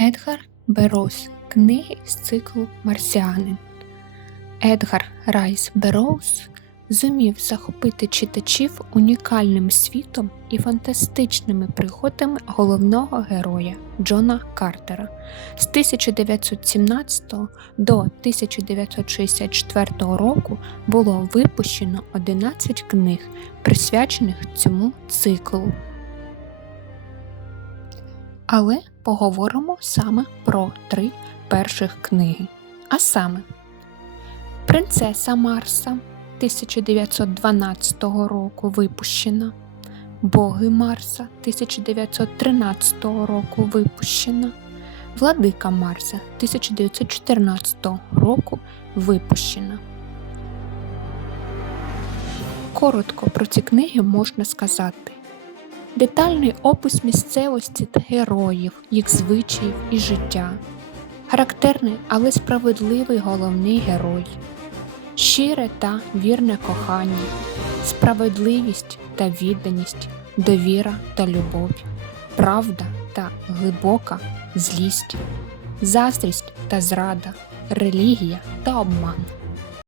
Едгар Бероуз. Книги з циклу Марсіанин. Едгар Райс Бероуз зумів захопити читачів унікальним світом і фантастичними пригодами головного героя Джона Картера. З 1917 до 1964 року було випущено 11 книг, присвячених цьому циклу. Але поговоримо саме про три перших книги. А саме Принцеса Марса 1912 року випущена. Боги Марса 1913 року випущена. Владика Марса 1914 року випущена. Коротко про ці книги можна сказати. Детальний опис місцевості та героїв, їх звичаїв і життя. Характерний, але справедливий головний герой. Щире та вірне кохання, справедливість та відданість, довіра та любов, правда та глибока злість, заздрість та зрада, релігія та обман.